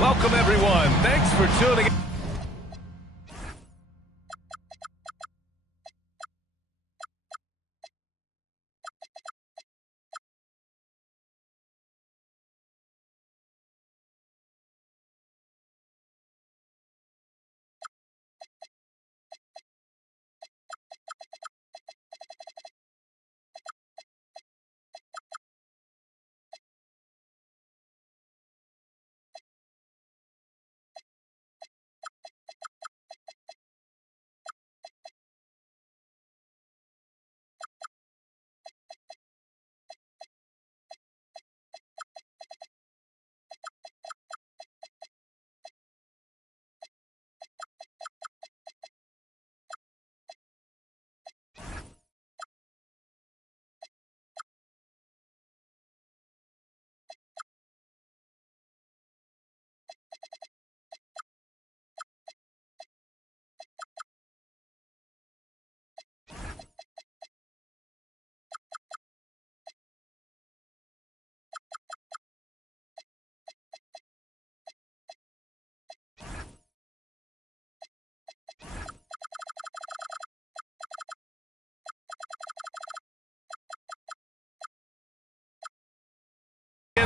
Welcome, everyone. Thanks for tuning in.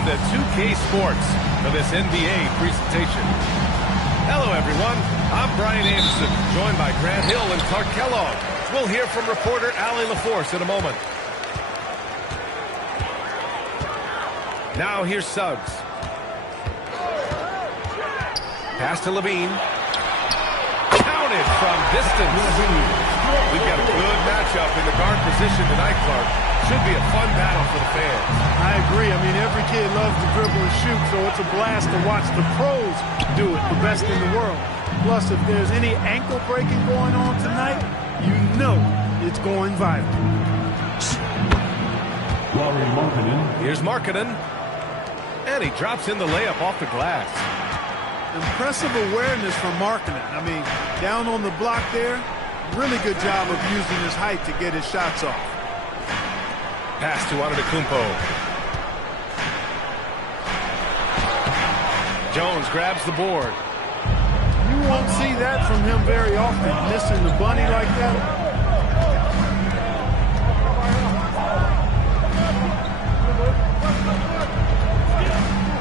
The 2K Sports for this NBA presentation. Hello, everyone. I'm Brian Anderson, joined by Grant Hill and Clark Kellogg. We'll hear from reporter Allie LaForce in a moment. Now here's Suggs. Pass to Levine. Counted from distance. We've got a good matchup in the guard position tonight, Clark. Should be a fun battle for the fans. I agree. I mean, every kid loves to dribble and shoot, so it's a blast to watch the pros do it, the best in the world. Plus, if there's any ankle breaking going on tonight, you know it's going viral. Here's Markkanen. And he drops in the layup off the glass. Impressive awareness from Markkanen. I mean, down on the block there, really good job of using his height to get his shots off. Pass to Antetokounmpo. Jones grabs the board. You won't see that from him very often, missing the bunny like that.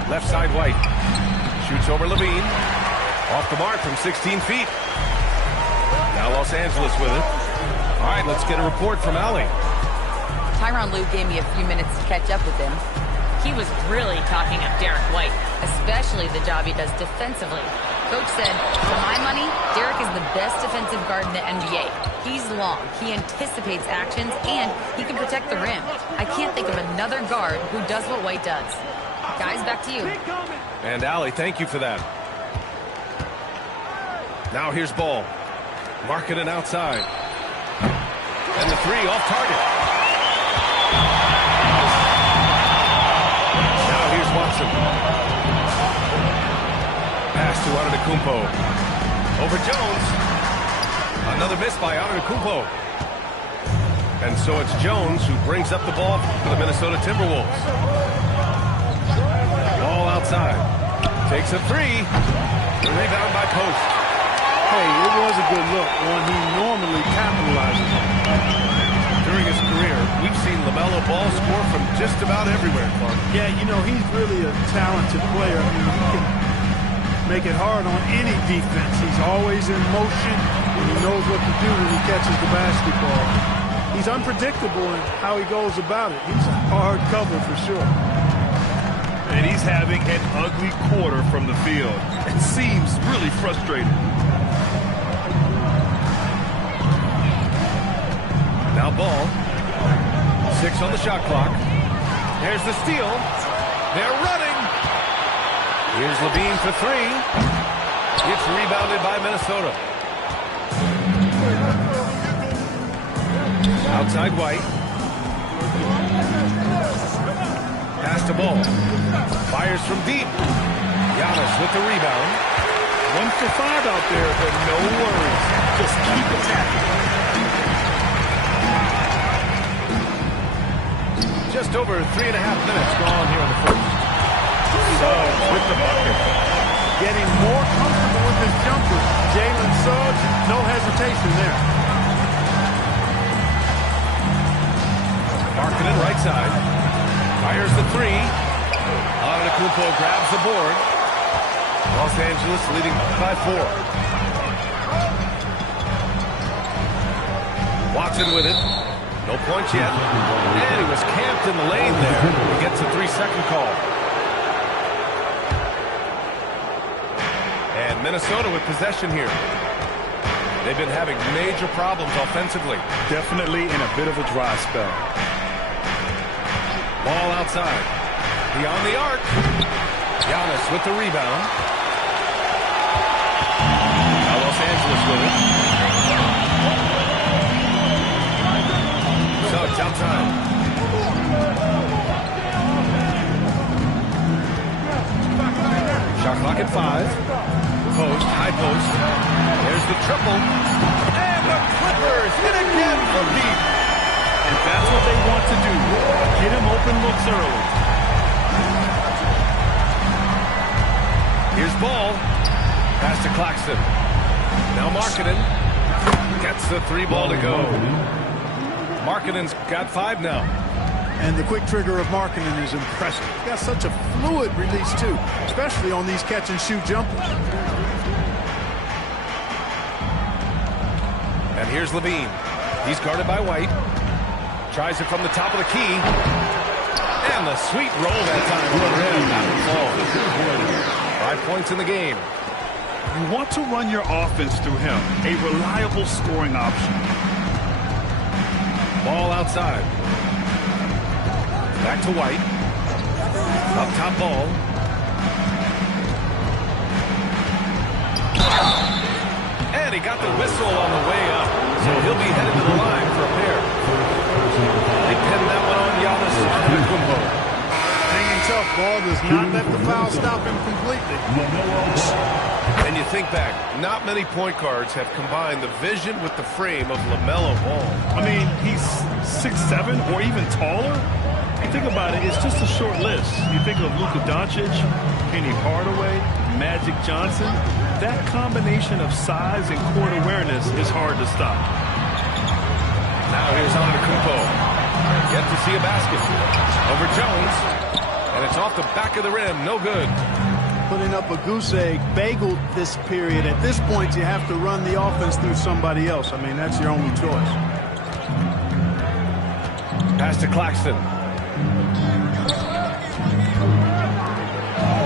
Left side White. Shoots over Levine. Off the mark from 16 feet. Now Los Angeles with it. All right, let's get a report from Allie. Tyronn Lue gave me a few minutes to catch up with him. He was really talking up Derek White, especially the job he does defensively. Coach said, for my money, Derek is the best defensive guard in the NBA. He's long, he anticipates actions, and he can protect the rim. I can't think of another guard who does what White does. Guys, back to you. And Allie, thank you for that. Now here's Ball. Markkanen outside. And the three off target. Now here's Watson. Pass to Antetokounmpo. Over Jones. Another miss by Antetokounmpo. And so it's Jones who brings up the ball for the Minnesota Timberwolves. Ball outside. Takes a three. The rebound by Post. Hey, it was a good look, one he normally capitalizes on. During his career, we've seen LaMelo Ball score from just about everywhere, Clark. Yeah, you know, he's really a talented player. I mean, he can make it hard on any defense. He's always in motion, and he knows what to do when he catches the basketball. He's unpredictable in how he goes about it. He's a hard cover for sure. And he's having an ugly quarter from the field. It seems really frustrating. Now Ball. 6 on the shot clock. There's the steal. They're running. Here's Levine for three. It's rebounded by Minnesota. Outside White. Pass to Ball. Fires from deep. Giannis with the rebound. 1 for 5 out there, but no worries. Just keep attacking. Just over 3.5 minutes gone here in the first. So with the bucket. getting more comfortable with his jumper. Jalen Suggs, no hesitation there. Markkanen right side. Fires the three. Antetokounmpo grabs the board. Los Angeles leading by 4. Watson with it. No points yet. And he was camped in the lane there. He gets a 3-second call. And Minnesota with possession here. They've been having major problems offensively. Definitely in a bit of a dry spell. Ball outside. Beyond the arc. Giannis with the rebound. Now Los Angeles with it. Suggs outside. Shot clock at 5. Post, high post. There's the triple. And the Clippers hit again from deep. And that's what they want to do. Get him open looks early. Here's Ball. Pass to Claxton. Now Markkanen. Gets the 3 ball to go. Markkanen's got 5 now. And the quick trigger of Markkanen is impressive. He's got such a fluid release, too, especially on these catch-and-shoot jumpers. And here's Levine. He's guarded by White. Tries it from the top of the key. And the sweet roll that time for the rim. That will fall. 5 points in the game. You want to run your offense through him. A reliable scoring option. Ball outside. Back to White. Up top ball. And he got the whistle on the way up. So he'll be headed to the line for a pair. They pinned that one on Giannis Antetokounmpo. Hanging tough. Ball does not let the foul stop him completely. And you think back, not many point guards have combined the vision with the frame of LaMelo Ball. I mean, he's 6'7" or even taller. Think about it, it's just a short list. You think of Luka Doncic, Penny Hardaway, Magic Johnson. That combination of size and court awareness is hard to stop. Now here's Antetokounmpo. Yet to see a basket. Over Jones. And it's off the back of the rim. No good. Putting up a goose egg, bagel this period. At this point, you have to run the offense through somebody else. I mean, that's your only choice. Pass to Claxton.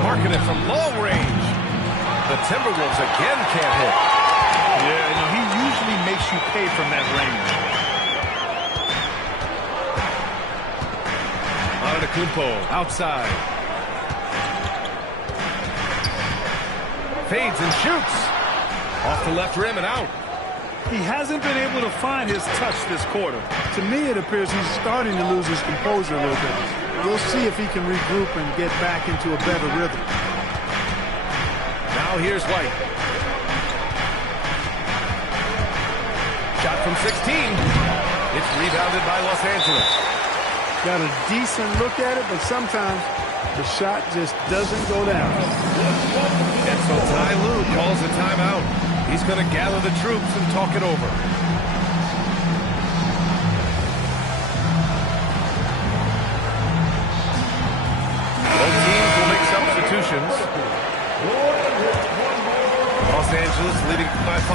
Marking it from long range. The Timberwolves again can't hit. Yeah, you know, he usually makes you pay from that range. Antetokounmpo outside. Fades and shoots. Off the left rim and out. He hasn't been able to find his touch this quarter. To me, it appears he's starting to lose his composure a little bit. We'll see if he can regroup and get back into a better rhythm. Now here's White. Shot from 16. It's rebounded by Los Angeles. Got a decent look at it, but sometimes the shot just doesn't go down. And so Ty Lue calls a timeout. He's going to gather the troops and talk it over. Both teams will make substitutions. Los Angeles leading by 5.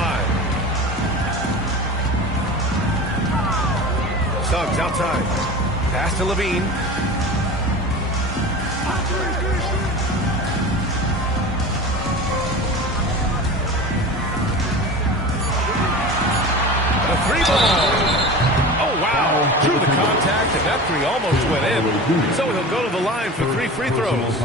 Suggs outside. Pass to Levine. The 3 ball. Oh, wow. Drew the contact, and that 3 almost went in. So he'll go to the line for 3 free throws.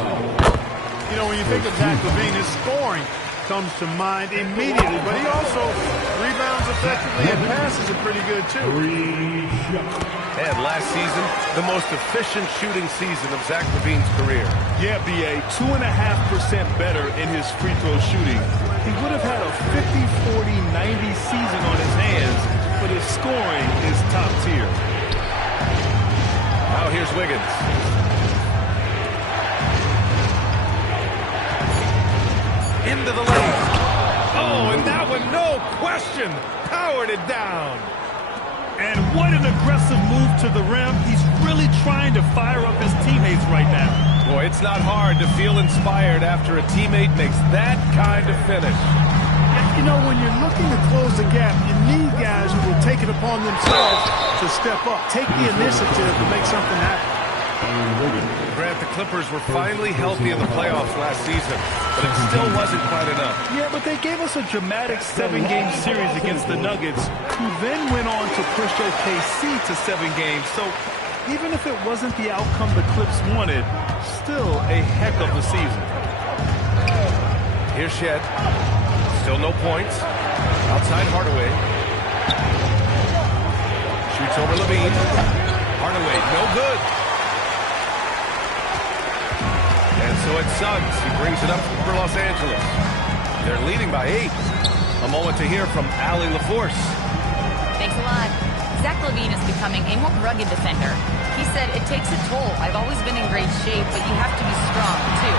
You know, when you think of Zach LaVine, his scoring comes to mind immediately, but he also rebounds effectively and passes it pretty good, too. And last season, the most efficient shooting season of Zach LaVine's career. Yeah, B.A., 2.5% better in his free throw shooting. He would have had a 50-40-90 season on his hands, but his scoring is top tier. Now here's Wiggins. into the lane. Oh, and that one, no question, powered it down. And what an aggressive move to the rim. He's really trying to fire up his teammates right now. Boy, it's not hard to feel inspired after a teammate makes that kind of finish. You know, when you're looking to close the gap, you need guys who will take it upon themselves to step up, take the initiative to make something happen. Grant, the Clippers were finally healthy in the playoffs last season, but it still wasn't quite enough. Yeah, but they gave us a dramatic 7-game series against the Nuggets, who then went on to push OKC to 7 games. So even if it wasn't the outcome the Clips wanted, still a heck of a season. Here's Shed. Still no points. Outside Hardaway. Shoots over Levine. Hardaway, no good. And so it's Suggs. He brings it up for Los Angeles. They're leading by 8. A moment to hear from Allie LaForce. Thanks a lot. Zach LaVine is becoming a more rugged defender. He said, it takes a toll. I've always been in great shape, but you have to be strong, too.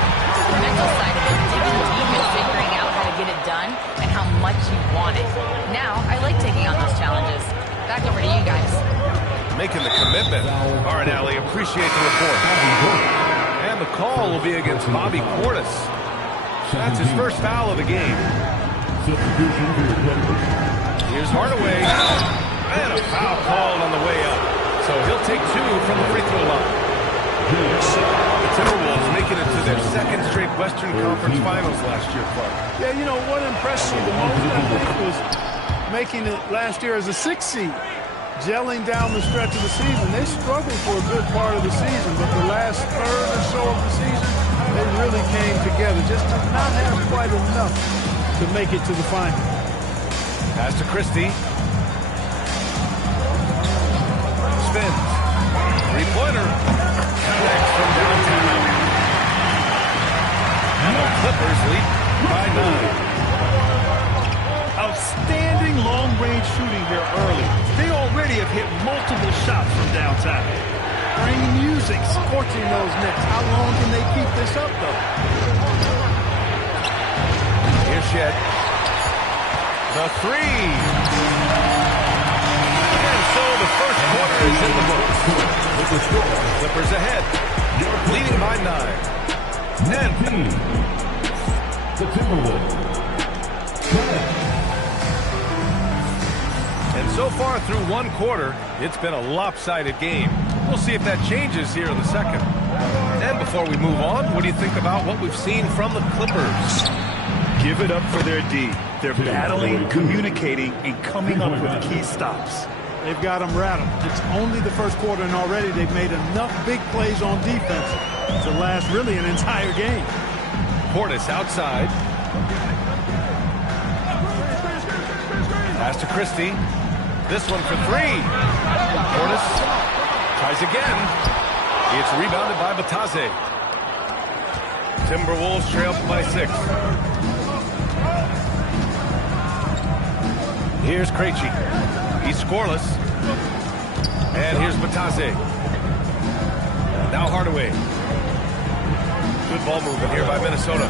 The mental side of it, digging deep and figuring out how to get it done and how much you want it. Now, I like taking on those challenges. Back over to you guys. Making the commitment. All right, Allie, appreciate the report. And the call will be against Bobby Portis. That's his first foul of the game. Here's Hardaway. And a foul called on the way up. So he'll take 2 from the free throw line. The Timberwolves making it to their second straight Western Conference Finals last year, Clark. Yeah, you know, what impressed me the most, I think, was making it last year as a 6th seed. Gelling down the stretch of the season. They struggled for a good part of the season, but the last third or so of the season, they really came together. Just did not have quite enough to make it to the final. Pass to Christie. Spins. Three-pointer. Connects from downtown. And the Clippers lead by 9. Outstanding long-range shooting here early. They already have hit multiple shots from downtown. Bring music, scorching those Knicks. How long can they keep this up, though? Here's Shed. The 3. And so the first quarter is in the books. Clippers ahead. Leading by 9. 10. The Timberwolves. And so far through one quarter, it's been a lopsided game. We'll see if that changes here in the second. And before we move on, what do you think about what we've seen from the Clippers? Give it up for their D. They're battling, communicating, and coming up with key stops. They've got them rattled. It's only the first quarter, and already they've made enough big plays on defense to last really an entire game. Portis outside. Pass to Christie. This one for 3. Portis tries again. It's rebounded by Batase. Timberwolves trail by 6. Here's Krejci. He's scoreless. And here's Batase. Now Hardaway. Good ball movement here by Minnesota.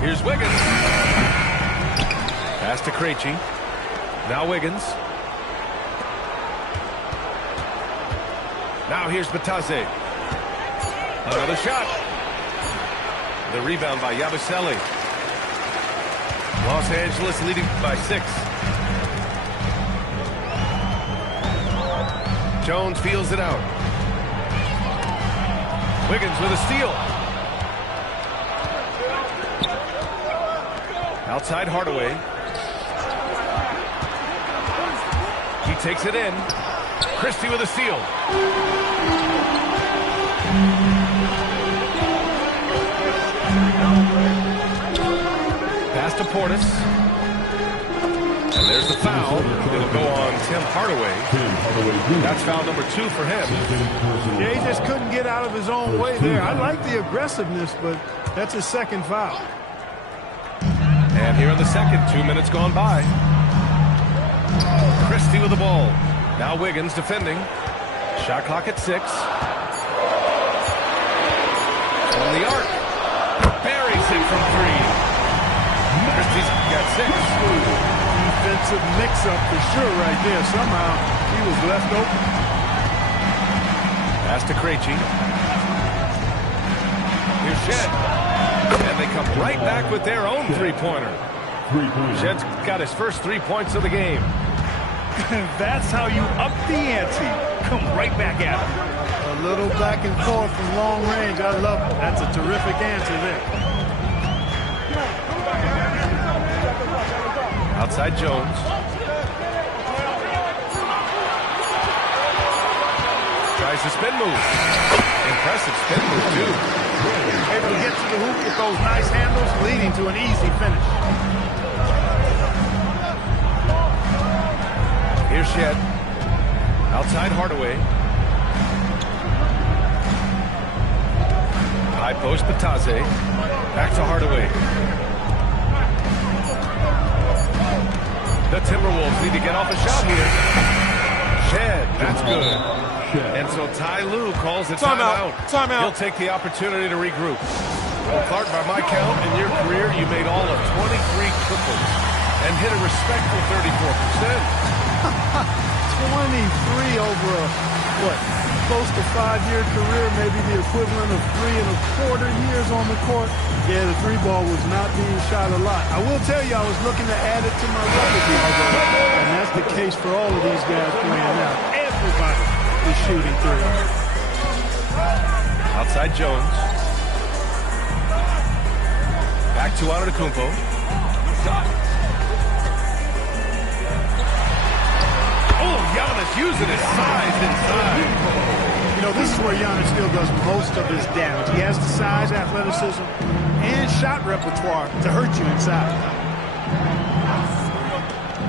Here's Wiggins. Pass to Krejci. Now Wiggins. Now here's Batase. Another shot. The rebound by Yabusele. Los Angeles leading by 6. Jones feels it out. Wiggins with a steal. Outside Hardaway. He takes it in. Christie with a steal. Pass to Portis. And there's the foul. It'll go on Tim Hardaway. That's foul number 2 for him. Yeah, he just couldn't get out of his own way there. I like the aggressiveness, but that's his second foul. And here in the second, 2 minutes gone by. Christie with the ball. Now Wiggins defending. Shot clock at 6. On the arc. Buries it from three. Christie's got 6. Defensive mix-up for sure right there. Somehow he was left open. Pass to Krejci. Here's Shed. And they come right back with their own three-pointer. Shed's got his first 3 points of the game. That's how you up the ante. Come right back at him. A little back and forth from long range. I love it. That's a terrific answer there. Outside Jones. Tries the spin move. Impressive spin move, too. Able to get to the hoop with those nice handles, leading to an easy finish. Here's Shed. Outside Hardaway. High post Batase. Back to Hardaway. The Timberwolves need to get off a shot here. Shed, that's good. And so Ty Lue calls the timeout. He'll take the opportunity to regroup. Well, Clark, by my count, in your career, you made all of 23 triples and hit a respectful 34%. 23 over a, close to 5-year career, maybe the equivalent of 3 1/4 years on the court. Yeah, the 3 ball was not being shot a lot. I will tell you, I was looking to add it to my record, and that's the case for all of these guys playing now. Everybody is shooting 3. Outside Jones. Back to Antetokounmpo. Oh, Giannis using his size inside. You know, this is where Giannis still does most of his damage. He has the size, athleticism, and shot repertoire to hurt you inside.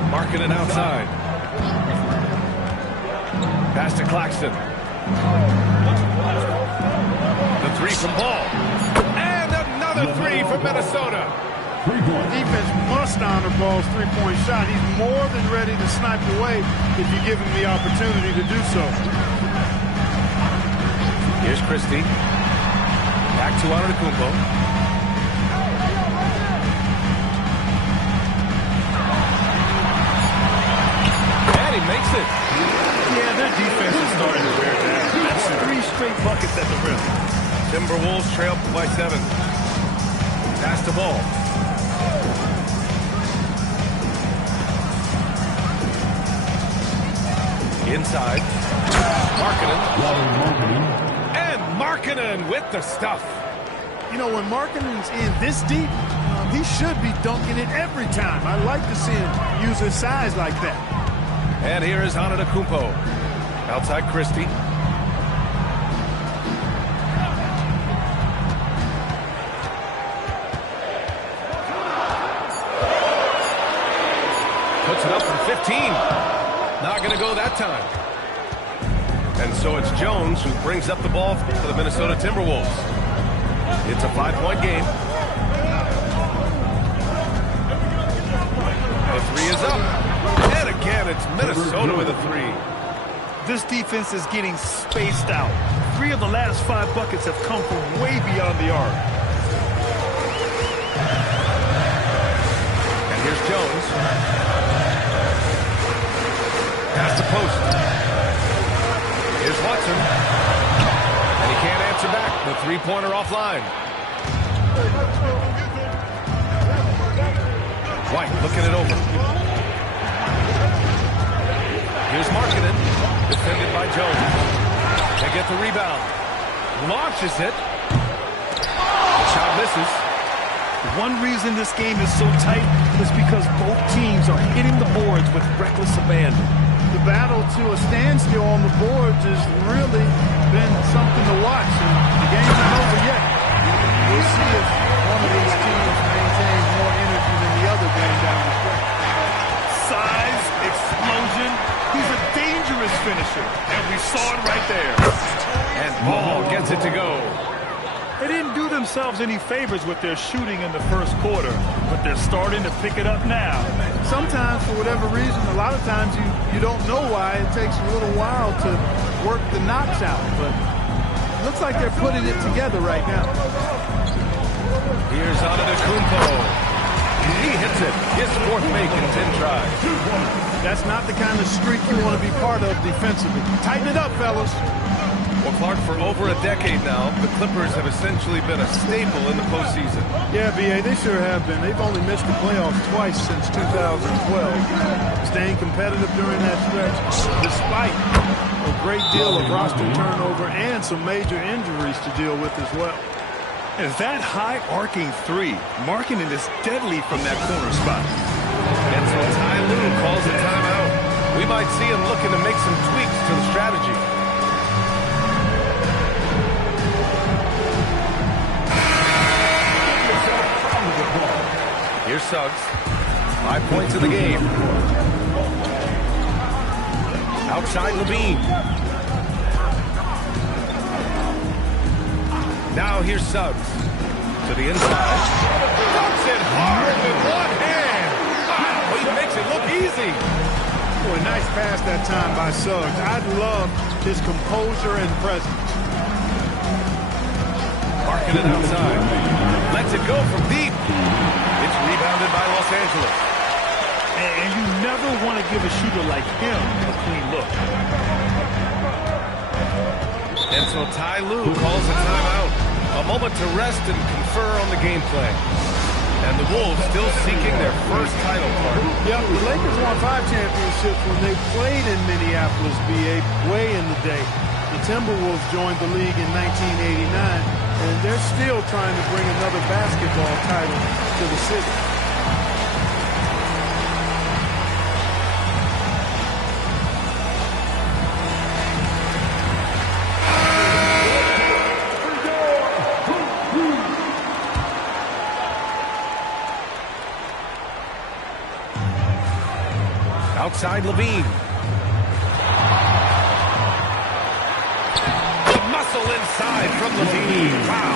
Marking it outside. Pass to Claxton. The 3 from Ball. And another 3 from Minnesota. Defense must honor Ball's 3-point shot. He's more than ready to snipe away if you give him the opportunity to do so. Here's Christie. Back to Antetokounmpo. And he makes it. Yeah, their defense is starting to wear down. That's 3 straight buckets at the rim. Timberwolves trail by 7. Pass the Ball. Inside. Markkanen. And Markkanen with the stuff. You know, when Markkanen's in this deep, he should be dunking it every time. I like to see him use his size like that. And here is Antetokounmpo. Outside Christie. Puts it up from 15. Not going to go that time. And so it's Jones who brings up the ball for the Minnesota Timberwolves. It's a 5-point game. The 3 is up. And again, it's Minnesota with a 3. This defense is getting spaced out. 3 of the last 5 buckets have come from way beyond the arc. And here's Jones. Pass the post. Here's Watson. And he can't answer back. The 3-pointer offline. White looking it over. Here's Markkanen. Defended by Jones. They get the rebound. Launches it. Shot misses. One reason this game is so tight is because both teams are hitting the boards with reckless abandon. The battle to a standstill on the boards has really been something to watch, and the game isn't over yet. We'll see if one of these teams maintains more energy than the other going down the stretch. Size, explosion. He's a dangerous finisher, and we saw it right there. And Ball gets it to go. They didn't do themselves any favors with their shooting in the first quarter, but they're starting to pick it up now. Sometimes, for whatever reason, a lot of times you don't know why. It takes a little while to work the knocks out, but it looks like they're putting it together right now. Here's Antetokounmpo. it. His fourth make in 10 tries. That's not the kind of streak you want to be part of defensively. Tighten it up, fellas. Well, Clark, for over a decade now, the Clippers have essentially been a staple in the postseason. Yeah, B.A., they sure have been. They've only missed the playoffs twice since 2012. Staying competitive during that stretch, despite a great deal of roster turnover and some major injuries to deal with as well. And that high arcing three, marking it as deadly from that corner spot. And so Ty Lue calls a timeout. We might see him looking to make some tweaks to the strategy. Here's Suggs. 5 points in the game. Outside Levine. Now here's Suggs. To the inside. Dunks it hard with one hand. Wow, he makes it look easy. Boy, nice pass that time by Suggs. I love his composure and presence. Marking it outside. Lets it go from deep. It's rebounded by Los Angeles. And you never want to give a shooter like him a clean look. And so Ty Lue calls a timeout. A moment to rest and confer on the game plan. And the Wolves still seeking their first title card. Yeah, the Lakers won 5 championships when they played in Minneapolis, B.A., way in the day. The Timberwolves joined the league in 1989, and they're still trying to bring another basketball title to the city. Outside Levine. The muscle inside from Levine. Wow.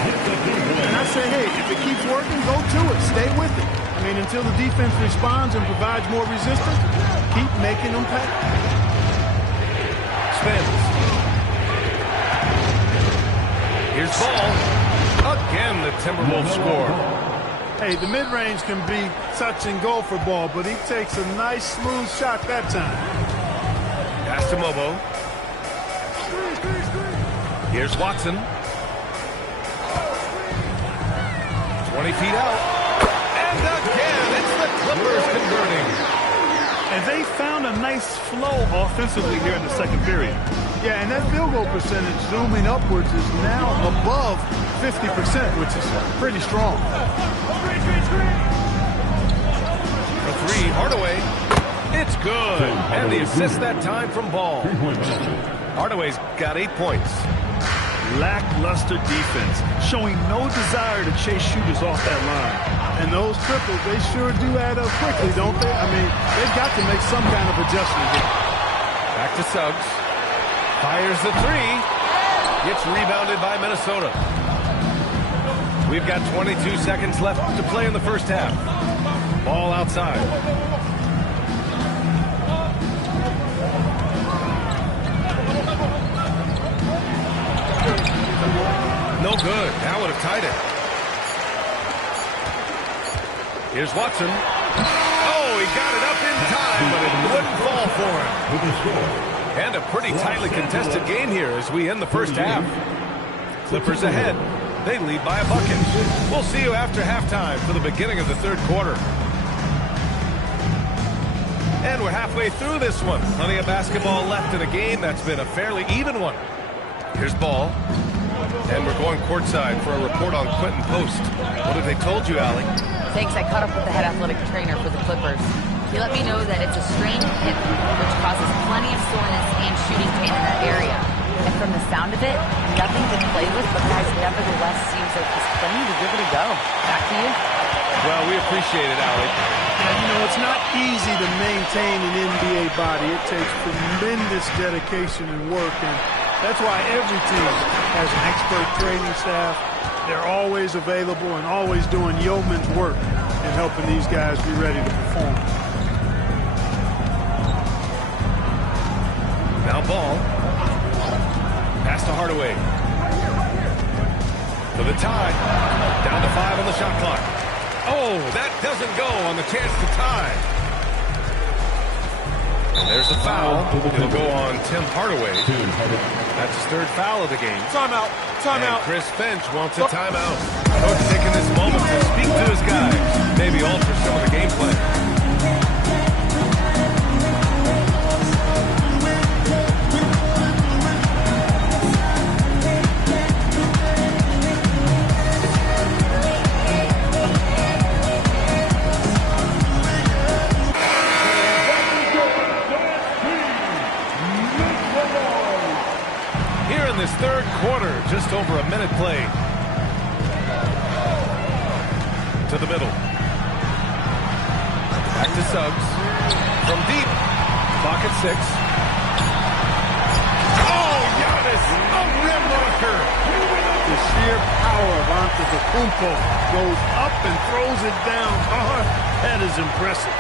And I say, hey, if it keeps working, go to it. Stay with it. I mean, until the defense responds and provides more resistance, keep making them pay. Spins. Here's ball. Again, the Timberwolves score. Hey, the mid-range can be touch and go for ball, but he takes a nice, smooth shot that time. Pass to Mobo. Here's Watson. 20 feet out. And again, it's the Clippers converting. And they found a nice flow offensively here in the second period. Yeah, and that field goal percentage zooming upwards is now above 50%, which is pretty strong. For three, Hardaway. It's good. And the assist that time from Ball. Hardaway's got 8 points. Lackluster defense, showing no desire to chase shooters off that line. And those triples, they sure do add up quickly, don't they? I mean, they've got to make some kind of adjustment here. Back to Suggs. Fires the three. Gets rebounded by Minnesota. We've got 22 seconds left to play in the first half. Ball outside. No good. That would have tied it. Here's Watson. Oh, he got it up in time, but it wouldn't fall for him. And a pretty tightly contested game here as we end the first half. Clippers ahead. They lead by a bucket. We'll see you after halftime for the beginning of the third quarter. And we're halfway through this one. Plenty of basketball left in a game that's been a fairly even one. Here's Ball. And we're going courtside for a report on Quentin Post. What have they told you, Allie? Thanks, I caught up with the head athletic trainer for the Clippers. He let me know that it's a strained hip, which causes plenty of soreness and shooting pain in that area. And from the sound of it, nothing to play with, but guys, nevertheless, seems like he's plenty to give it a go. Back to you. Well, we appreciate it, Allie. And, you know, it's not easy to maintain an NBA body. It takes tremendous dedication and work, and that's why every team has an expert training staff. They're always available and always doing yeoman's work in helping these guys be ready to perform. Now Ball. Pass to Hardaway. For the tie. Down to 5 on the shot clock. Oh, that doesn't go on the chance to tie. And there's the foul. It'll go on Tim Hardaway. That's his third foul of the game. Timeout. Timeout. And Chris Finch wants a timeout. Coach taking this moment to speak to his guys. Maybe alter some of the game plan. This third quarter, just over a minute played. To the middle. Back to Suggs. From deep. Clock at 6. Oh, Giannis! A rim marker! The sheer power of Antetokounmpo goes up and throws it down hard. That is impressive.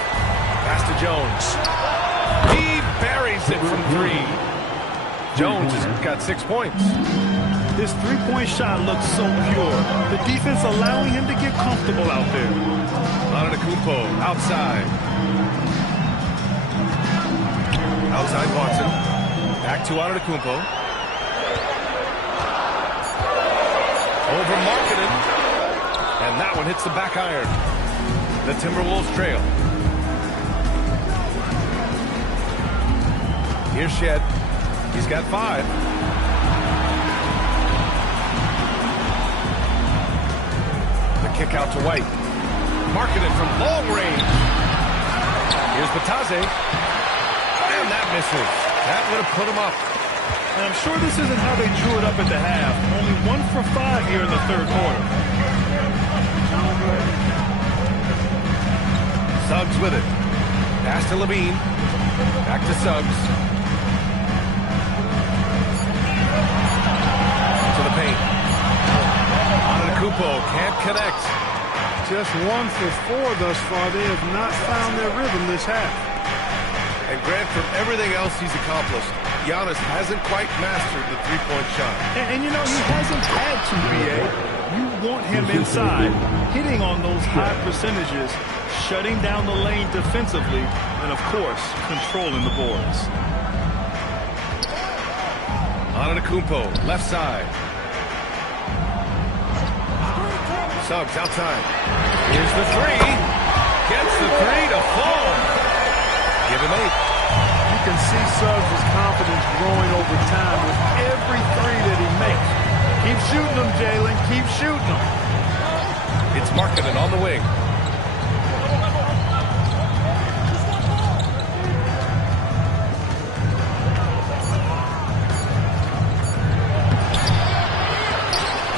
Pass to Jones. He buries it from 3. Jones has got 6 points. His three-point shot looks so pure. The defense allowing him to get comfortable out there. Antetokounmpo outside. Outside Watson. Back to Antetokounmpo. Over Markkanen. And that one hits the back iron. The Timberwolves trail. Here's Shed. He's got 5. The kick out to White. Markkanen from long range. Here's Batase. And that misses. That would have put him up. And I'm sure this isn't how they drew it up at the half. Only 1 for 5 here in the third quarter. Suggs with it. Pass to Levine. Back to Suggs. To the paint. Antetokounmpo can't connect. Just 1 for 4 thus far. They have not found their rhythm this half. And Grant, from everything else he's accomplished, Giannis hasn't quite mastered the three-point shot. And you know, he hasn't had to, B.A. You want him inside, hitting on those high percentages, shutting down the lane defensively, and, of course, controlling the boards. Antetokounmpo, left side. Suggs outside. Here's the 3. Gets the 3 to fall. Give him 8. You can see Suggs' confidence growing over time with every 3 that he makes. Keep shooting them, Jalen. Keep shooting them. It's Markkanen on the wing.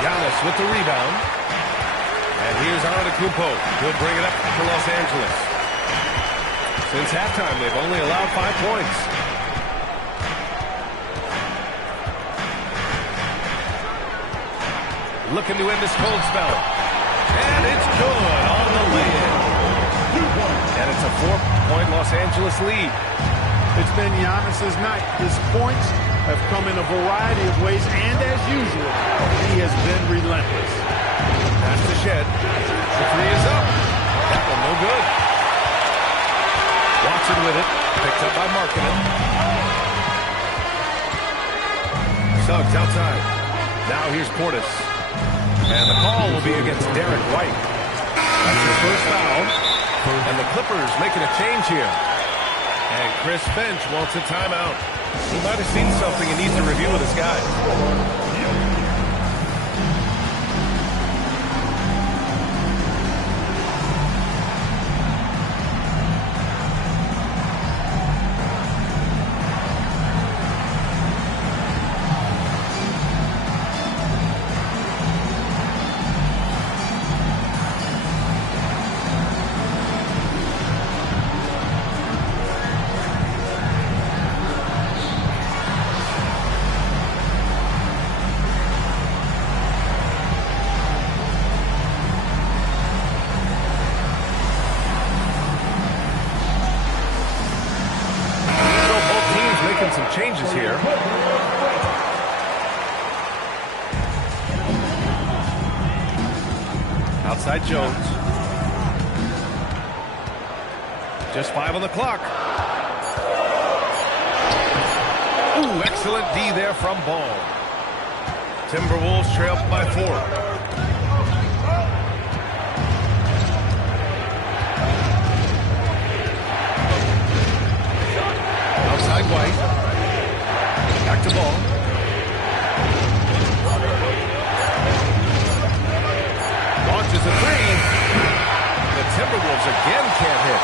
Giannis with the rebound. And here's Antetokounmpo. He'll bring it up for Los Angeles. Since halftime, they've only allowed 5 points. Looking to end this cold spell. And it's good on the lay-in. And it's a 4-point Los Angeles lead. It's been Giannis's night. His points have come in a variety of ways, and as usual, he has been relentless. Pass to Shed. The 3 is up. That one no good. Watson with it. Picked up by Markkanen. Suggs outside. Now here's Portis. And the call will be against Derek White. That's his first foul. And the Clippers making a change here. And Chris Finch wants a timeout. He might have seen something and needs to review with his guys. Some changes here. Outside Jones. Just 5 on the clock. Ooh, excellent D there from Ball. Timberwolves trail by 4. Outside White. Back to Ball. Launches a 3. The Timberwolves again can't hit.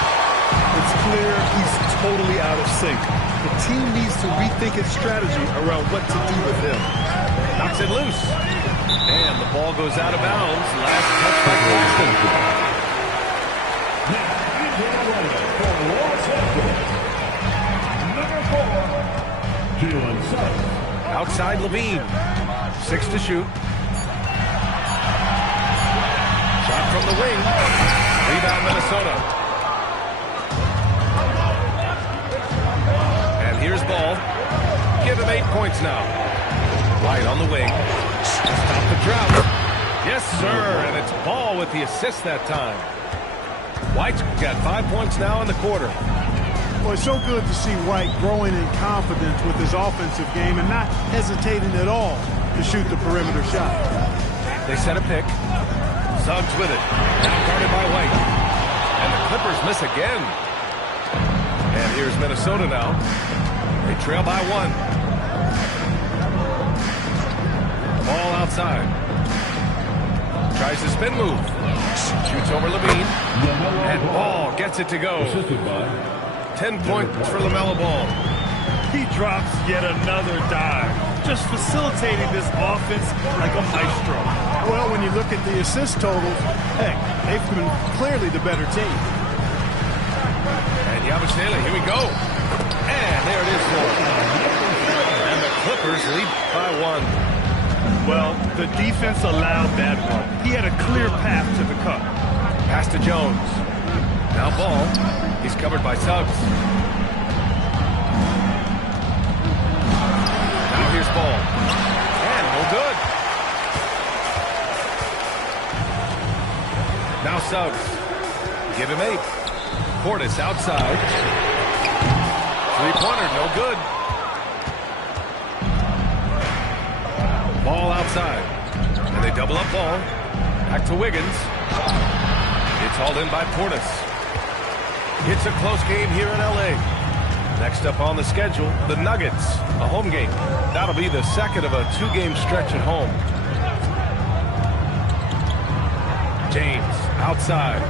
It's clear he's totally out of sync. The team needs to rethink its strategy around what to do with him. Knocks it loose. And the ball goes out of bounds. Last touch by Claxton. Outside Levine. 6 to shoot. Shot from the wing. Rebound Minnesota. And here's Ball. Give him 8 points now. White on the wing. Stop the drought. Yes, sir. And it's Ball with the assist that time. White's got 5 points now in the quarter. Well, it's so good to see White growing in confidence with his offensive game and not hesitating at all to shoot the perimeter shot. They set a pick. Suggs with it. Now guarded by White. And the Clippers miss again. And here's Minnesota now. They trail by 1. Ball outside. Tries the spin move. Shoots over Levine. And Ball gets it to go. 10 points for LaMelo Ball. He drops yet another dive, just facilitating this offense like a maestro. Well, when you look at the assist totals, heck, they've been clearly the better team. And Yabusele, here we go. And there it is for him. And the Clippers lead by 1. Well, the defense allowed that one. He had a clear path to the cup. Pass to Jones. Now Ball. He's covered by Suggs. Now here's Ball. And no good. Now Suggs. Give him 8. Portis outside. 3-pointer, no good. Ball outside. And they double up Ball. Back to Wiggins. It's hauled in by Portis. It's a close game here in L.A. Next up on the schedule, the Nuggets, a home game. That'll be the second of a 2-game stretch at home. James, outside.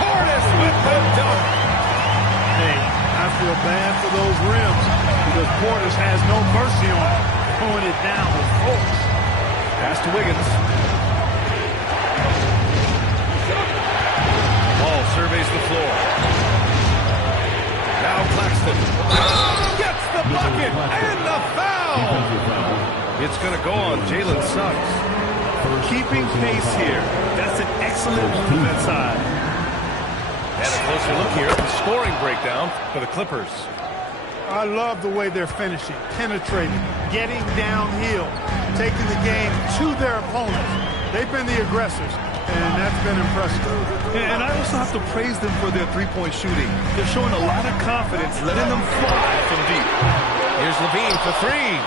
Portis with the dunk. Hey, I feel bad for those rims because Portis has no mercy on it, throwing it down with force. Pass to Wiggins. Ball surveys the floor. Now Claxton. Gets the bucket and the foul. It's going to go on Jalen Suggs. Keeping pace here. That's an excellent move inside. And a closer look here at the scoring breakdown for the Clippers. I love the way they're finishing, penetrating, getting downhill, taking the game to their opponents. They've been the aggressors, and that's been impressive. And I also have to praise them for their three-point shooting. They're showing a lot of confidence, letting them fly from deep. Here's Levine for 3.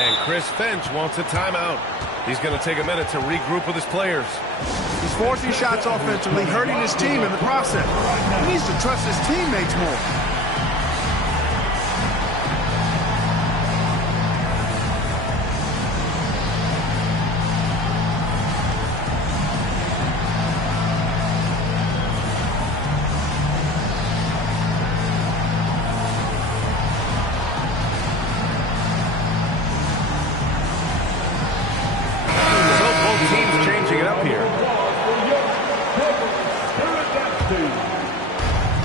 And Chris Finch wants a timeout. He's going to take a minute to regroup with his players. He's forcing shots offensively, hurting his team in the process. He needs to trust his teammates more.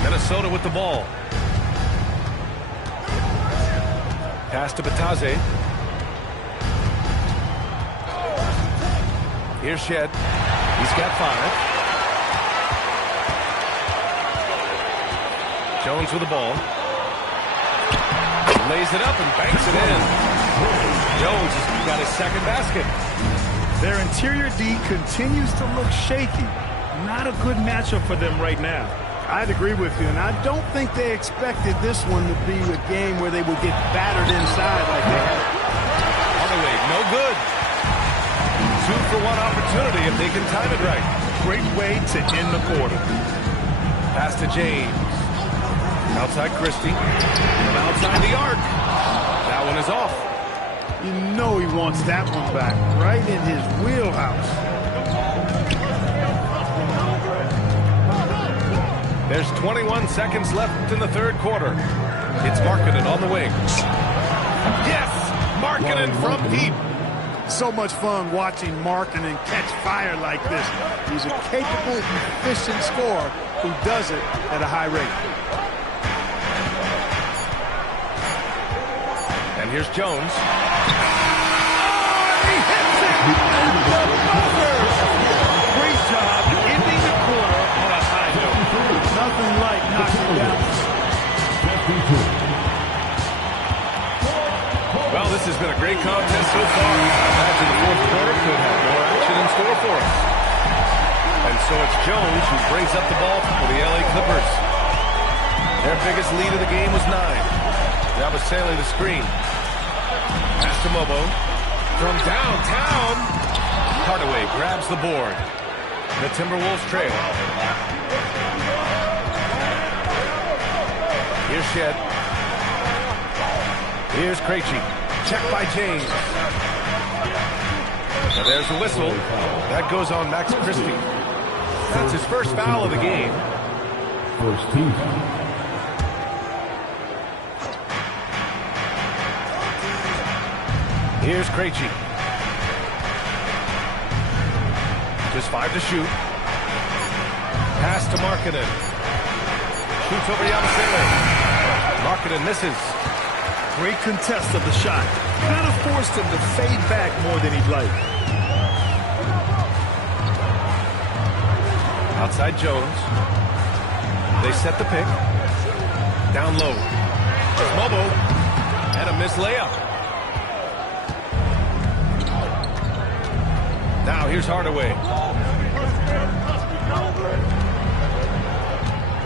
Minnesota with the ball. Pass to Bataze. Here's Shed. He's got 5. Jones with the ball. Lays it up and banks it in. Jones has got his second basket. Their interior D continues to look shaky. Not a good matchup for them right now. I'd agree with you, and I don't think they expected this one to be a game where they would get battered inside like they had. Hardaway, no good. 2-for-1 opportunity if they can time it right. Great way to end the quarter. Pass to James. Outside Christie. From outside the arc. That one is off. You know he wants that one back, right in his wheelhouse. There's 21 seconds left in the third quarter. It's Markkanen on the wing. Yes! Markkanen from deep. So much fun watching Markkanen catch fire like this. He's a capable, efficient scorer who does it at a high rate. And here's Jones. He hits it at the buzzer. Great job ending the quarter on a high note. Nothing like knocking down. Well, this has been a great contest so far. I imagine the fourth quarter could have more action in store for us. And so it's Jones who brings up the ball for the LA Clippers. Their biggest lead of the game was 9. That was sailing the screen. Pass to Mobo. From downtown, Hardaway grabs the board. The Timberwolves trail. Here's Shed. Here's Krejci. Check by James. So there's the whistle. That goes on Max Christie. That's his first foul of the game. First team. Here's Krejci. Just 5 to shoot. Pass to Markkanen. Shoots over Yabusele. Markkanen misses. Great contest of the shot. Kind of forced him to fade back more than he'd like. Outside Jones. They set the pick. Down low. There's Mobo. And a missed layup. Now here's Hardaway.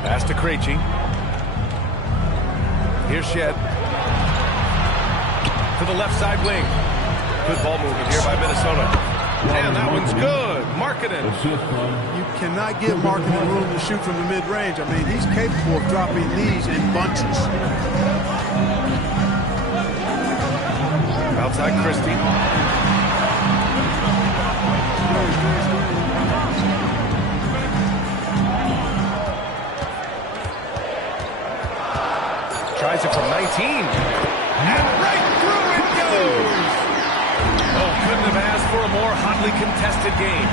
Pass to Krejci. Here's Shed. To the left side wing. Good ball movement here by Minnesota. And that one's good. Markkanen. You cannot give Markkanen room to shoot from the mid-range. I mean, he's capable of dropping these in bunches. Outside Christie. Tries it from 19. And right through it goes. Oh, couldn't have asked for a more hotly contested game.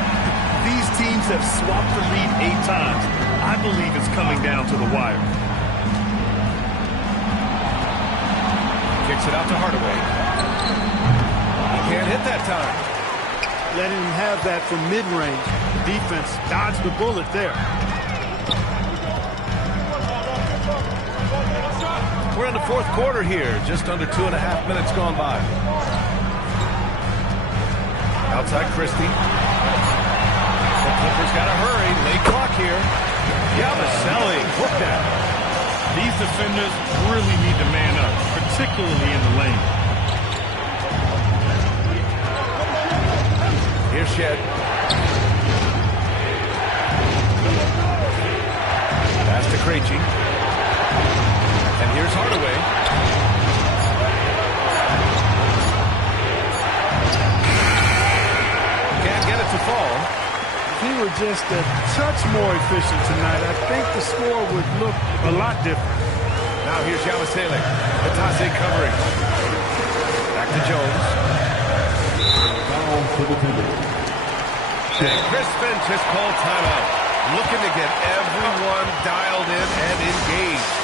These teams have swapped the lead 8 times. I believe it's coming down to the wire. Kicks it out to Hardaway. He can't hit that time. Letting him have that from mid-range. Defense dodged the bullet there. We're in the fourth quarter here. Just under 2.5 minutes gone by. Outside Christie. The Clippers got to hurry. Late clock here. Yabusele. Look that. These defenders really need to man up, particularly in the lane. Here's Shed. Pass to Krejci. And here's Hardaway. Can't get it to fall. If he were just a touch more efficient tonight, I think the score would look a lot different. Now here's Yabusele. Patase covering. Back to Jones. And Chris Finch has called timeout. Looking to get everyone dialed in and engaged.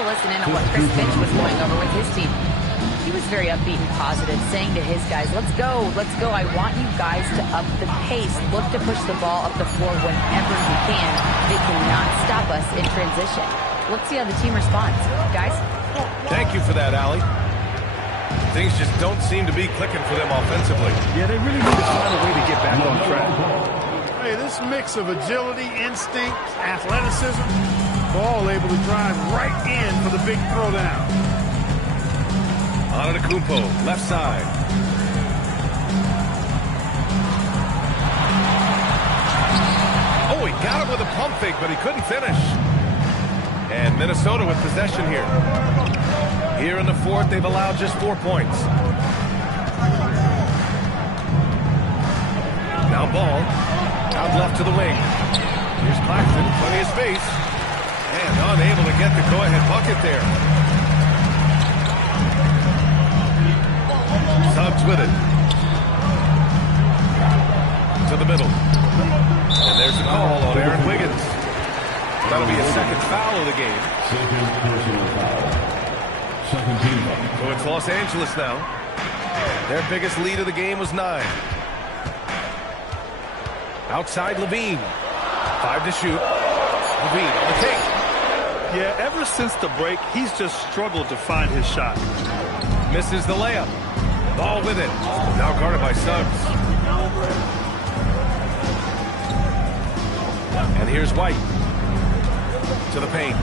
to listen in on what Chris Finch was going over with his team. He was very upbeat and positive, saying to his guys, let's go. I want you guys to up the pace. Look to push the ball up the floor whenever you can. They cannot stop us in transition. Let's see how the team responds. Guys? Thank you for that, Allie. Things just don't seem to be clicking for them offensively. Yeah, they really need to find a way to get back on track. Hey, this mix of agility, instinct, athleticism, ball able to drive right in for the big throwdown. Antetokounmpo, left side. Oh, he got him with a pump fake, but he couldn't finish. And Minnesota with possession here. Here in the fourth, they've allowed just 4 points. Now ball. Out left to the wing. Here's Claxton, plenty of space. And unable to get the go-ahead bucket there. Suggs with it. To the middle. And there's a call on Aaron Wiggins. That'll be a second foul of the game. So it's Los Angeles now. Their biggest lead of the game was 9. Outside Levine. 5 to shoot. Levine on the take. Yeah, ever since the break, he's just struggled to find his shot. Misses the layup. Ball with it. Now guarded by Suggs. And here's White. To the paint.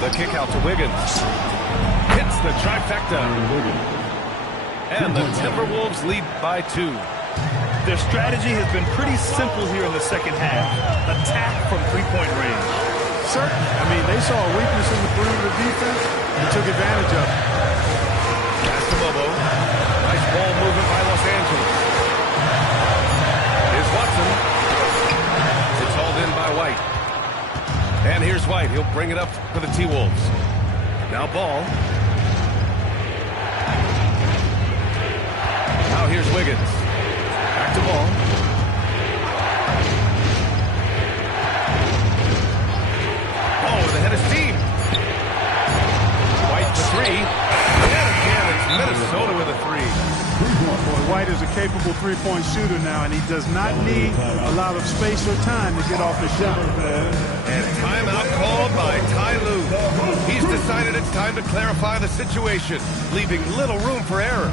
The kick out to Wiggins. Hits the trifecta. And the Timberwolves lead by 2. Their strategy has been pretty simple here in the second half. Attack from three-point range. Certainly. I mean, they saw a weakness in the perimeter defense and took advantage of it. Pass to Bobo. Nice ball movement by Los Angeles. Here's Watson. It's hauled in by White. And here's White. He'll bring it up for the T-Wolves. Now ball. Now here's Wiggins. Back to ball. Oh, with the head of steam. White for 3. And again, it's Minnesota with a 3. Boy, White is a capable three-point shooter now, and he does not need a lot of space or time to get off his shot. And timeout called by Ty Lue. He's decided it's time to clarify the situation, leaving little room for error.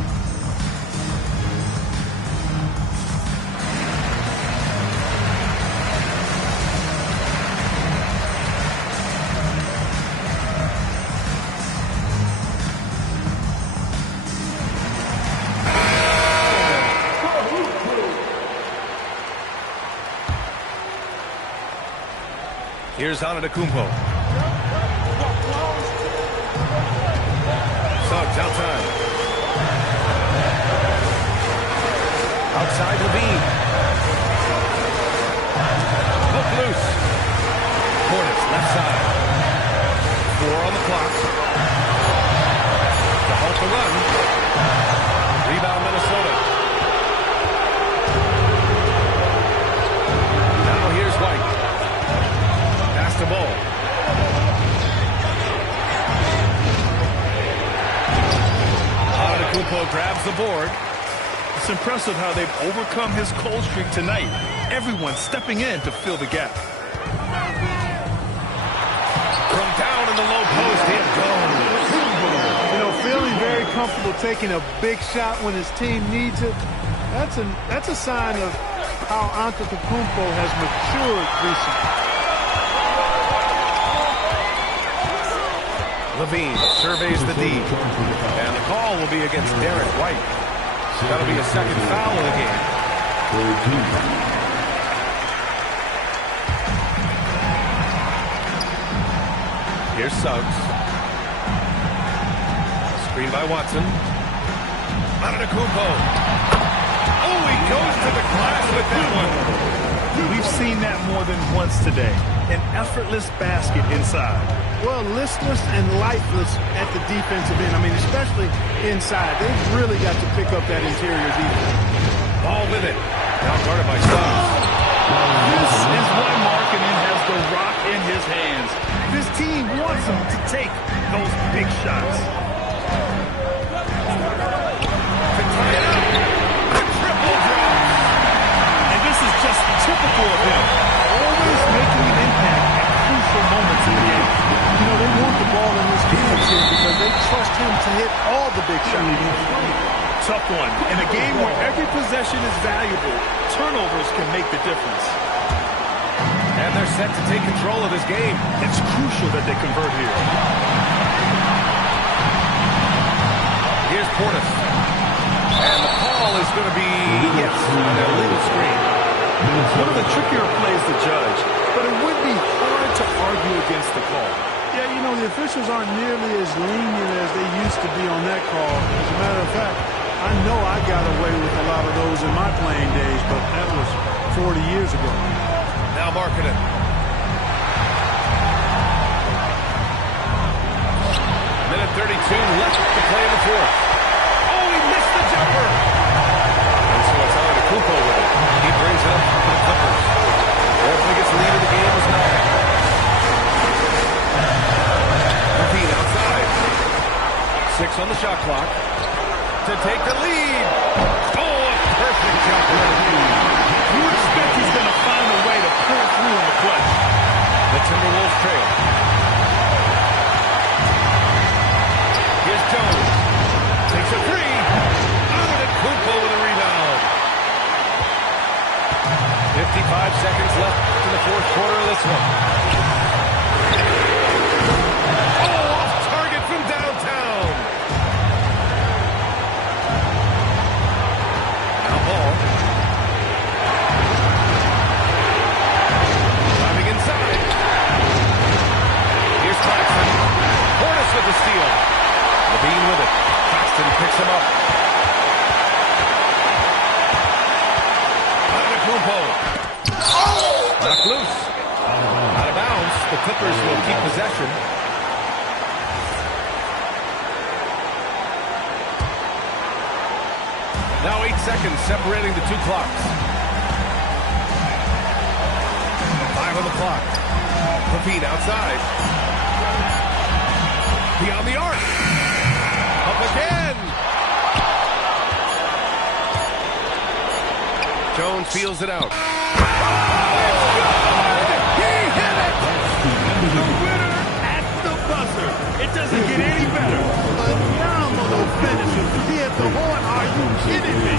Here's Antetokounmpo. Suggs outside. Outside Levine. Hook loose. Hornets left side. 4 on the clock. To halt the run. Rebound Minnesota. Now here's White. Pass the ball. Antetokounmpo grabs the board. It's impressive how they've overcome his cold streak tonight. Everyone stepping in to fill the gap. From down in the low post, it goes. You know, feeling very comfortable taking a big shot when his team needs it. That's a sign of how Antetokounmpo has matured recently. Levine surveys the D. And the call will be against Derek White. That'll be a second foul of the game. Here's Suggs. Screen by Watson. Antetokounmpo. Oh, he goes to the glass with that one. We've seen that more than once today. An effortless basket inside. Well, listless and lifeless at the defensive end. I mean, especially inside. They've really got to pick up that interior defense. Ball with it. Now guarded by Suggs. This is why Markkanen has the rock in his hands. This team wants him to take those big shots. To tie it up. The triple drop. And this is just typical of him. Always making an impact at crucial moments in the game. You know, they want the ball in his hands here because they trust him to hit all the big shots. Tough one. In a game where every possession is valuable, turnovers can make the difference. And they're set to take control of this game. It's crucial that they convert here. Here's Portis. And the call is going to be, yes, an illegal screen. One of the trickier plays to judge, but it would be hard to argue against the call. Yeah, you know, the officials aren't nearly as lenient as they used to be on that call. As a matter of fact, I know I got away with a lot of those in my playing days, but that was 40 years ago. Now Markkanen. Minute 32 left to play in the fourth. Oh, he missed the jumper. And so it's on to Kupo with it. He brings it up for the Clippers. Their biggest lead of the game is 9. Repeat outside. 6 on the shot clock. To take the lead. Oh, a perfect jumper. You expect he's going to find a way to pull through in the clutch. The Timberwolves trail. Here's Jones. Takes a three. Kupo with a rebound. 55 seconds left in the fourth quarter of this one. Oh, off target from downtown. Now ball. Driving inside. Here's Claxton. Portis with the steal. Levine with it. Claxton picks him up. Knocked loose. Out of bounds. The Clippers will keep possession. Now 8 seconds separating the two clocks. 5 on the clock. Levine outside. Beyond the arc. Up again. Jones feels it out. It doesn't get any better. Phenomenal finisher. He hit the horn. Are you kidding me?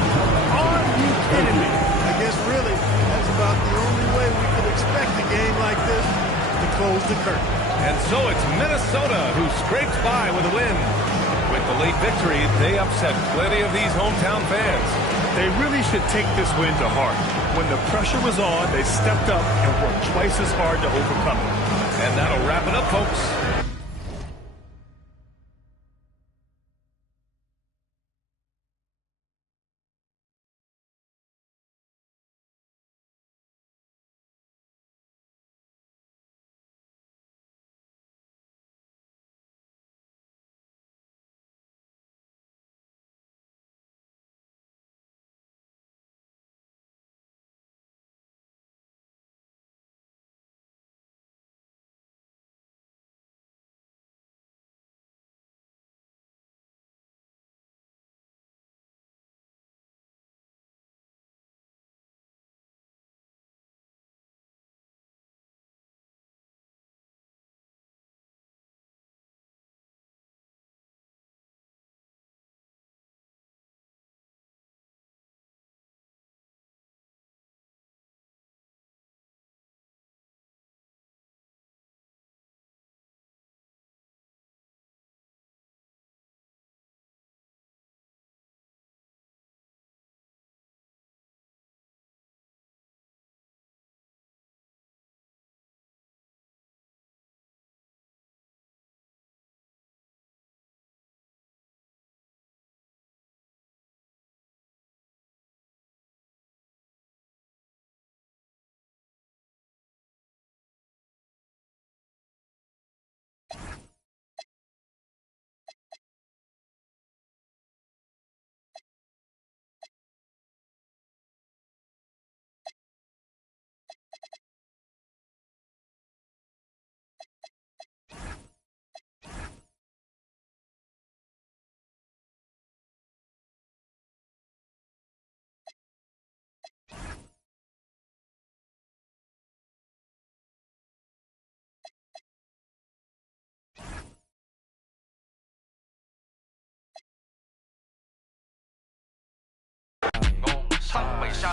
Are you kidding me? I guess really that's about the only way we could expect a game like this to close the curtain. And so it's Minnesota who scrapes by with a win. With the late victory, they upset plenty of these hometown fans. They really should take this win to heart. When the pressure was on, they stepped up and worked twice as hard to overcome it. And that'll wrap it up, folks.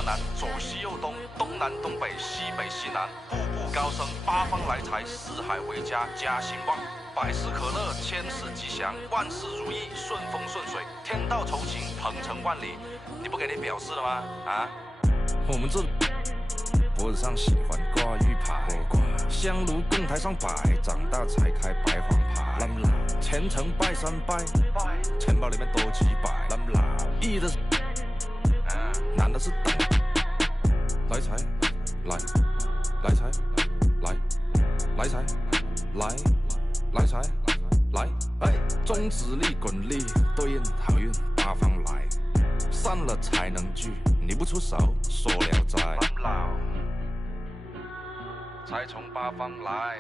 亚南，左西右东，东南东北，西北西南，步步高升，八方来财，四海为家，家兴旺。百事可乐，千事吉祥，万事如意，顺风顺水，天道酬勤，鹏程万里。你不给点表示了吗？啊？我们这脖子上喜欢挂玉牌，香炉供台上摆，长大才开白黄牌。虔诚拜三拜，钱包里面多几百。易的是，难的是等。来财，来财，来财，来财，来，哎，中指力滚力，对应好运八方来，散了才能聚，你不出手，说了哉。才从八方来。